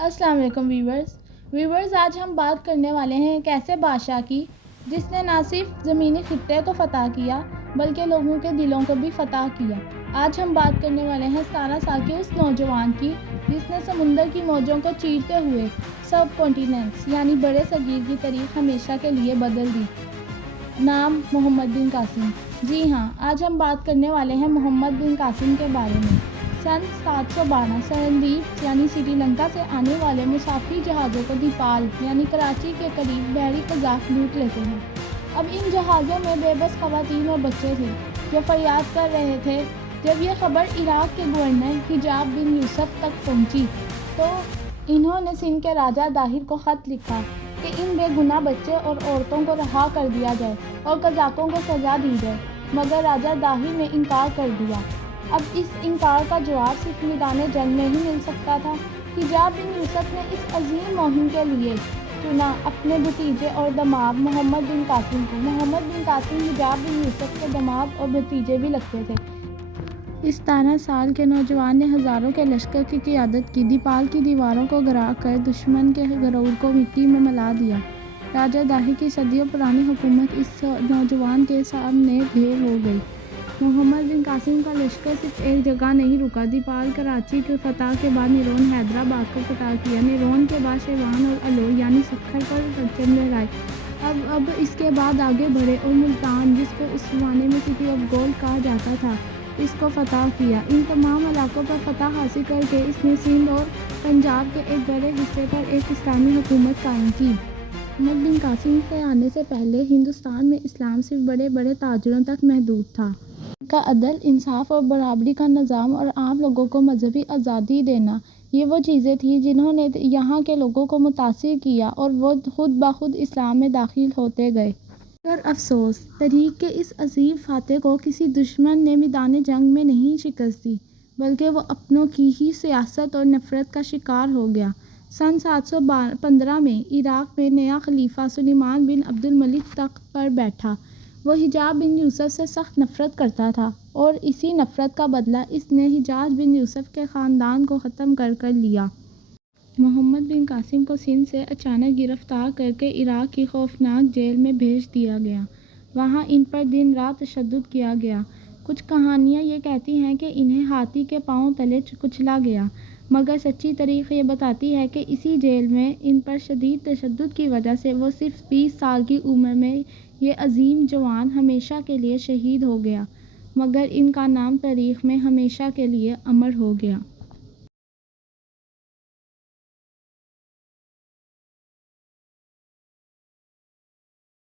السلام علیکم ویورز آج ہم بات کرنے والے ہیں ایک ایسے بادشاہ کی جس نے نہ صرف زمینی خطے کو فتح کیا بلکہ لوگوں کے دلوں کو بھی فتح کیا۔ آج ہم بات کرنے والے ہیں 17 سال کے اس نوجوان کی جس نے سمندر کی موجوں کو چیرتے ہوئے سب کانٹیننٹس یعنی بڑے صغیر کی تاریخ ہمیشہ کے لیے بدل دی۔ نام محمد بن قاسم۔ جی ہاں، آج ہم بات کرنے والے ہیں محمد بن قاسم کے بارے میں۔ سن 712 سرندیپ یعنی سری لنکا سے آنے والے مسافری جہازوں کو دیپال یعنی کراچی کے قریب بحری قزاق لوٹ لیتے ہیں۔ اب ان جہازوں میں بے بس خواتین اور بچے تھے جو فریاد کر رہے تھے۔ جب یہ خبر عراق کے گورنر حجاب بن یوسف تک پہنچی تو انہوں نے سندھ کے راجہ داہر کو خط لکھا کہ ان بے گناہ بچے اور عورتوں کو رہا کر دیا جائے اور قزاقوں کو سزا دی جائے، مگر راجہ داہر نے انکار کر دیا۔ اب اس انکار کا جواب صرف میدان جنگ میں ہی مل سکتا تھا۔ حجاب بن یوسف نے اس عظیم مہم کے لیے چنا اپنے بھتیجے اور دماد محمد بن قاسم کو۔ محمد بن قاسم حجاب بن یوسف کے دماد اور بھتیجے بھی لگتے تھے۔ اس 17 سال کے نوجوان نے ہزاروں کے لشکر کی قیادت کی، دیپال کی دیواروں کو گرا کر دشمن کے غرور کو مٹی میں ملا دیا۔ راجہ داہر کی صدیوں پرانی حکومت اس نوجوان کے سامنے ڈھیر ہو گئی۔ محمد بن قاسم کا لشکر صرف ایک جگہ نہیں رکا۔ دیپال کراچی کے فتح کے بعد نیرون حیدرآباد کو فتح کیا، نیرون کے بعد شیوان اور الور یعنی سکھر پر پرچم لہرائے۔ اب اس کے بعد آگے بڑھے اور ملتان، جس کو اس زمانے میں سٹی آف گولڈ کہا جاتا تھا، اس کو فتح کیا۔ ان تمام علاقوں پر فتح حاصل کر کے اس نے سندھ اور پنجاب کے ایک بڑے حصے پر ایک اسلامی حکومت قائم کی۔ محمد بن قاسم کے آنے سے پہلے ہندوستان میں اسلام صرف بڑے بڑے تاجروں تک محدود تھا۔ ان کا عدل، انصاف اور برابری کا نظام اور عام لوگوں کو مذہبی آزادی دینا، یہ وہ چیزیں تھیں جنہوں نے یہاں کے لوگوں کو متاثر کیا اور وہ خود بخود اسلام میں داخل ہوتے گئے۔ مگر افسوس، تاریخ کے اس عظیم فاتح کو کسی دشمن نے میدان جنگ میں نہیں شکست دی، بلکہ وہ اپنوں کی ہی سیاست اور نفرت کا شکار ہو گیا۔ سن 715 میں عراق میں نیا خلیفہ سلیمان بن عبد الملک تخت پر بیٹھا۔ وہ حجاب بن یوسف سے سخت نفرت کرتا تھا اور اسی نفرت کا بدلہ اس نے حجاز بن یوسف کے خاندان کو ختم کر لیا۔ محمد بن قاسم کو سندھ سے اچانک گرفتار کرکے عراق کی خوفناک جیل میں بھیج دیا گیا۔ وہاں ان پر دن رات تشدد کیا گیا۔ کچھ کہانیاں یہ کہتی ہیں کہ انہیں ہاتھی کے پاؤں تلے کچلا گیا، مگر سچی تاریخ یہ بتاتی ہے کہ اسی جیل میں ان پر شدید تشدد کی وجہ سے وہ صرف 20 سال کی عمر میں یہ عظیم جوان ہمیشہ کے لیے شہید ہو گیا، مگر ان کا نام تاریخ میں ہمیشہ کے لیے امر ہو گیا۔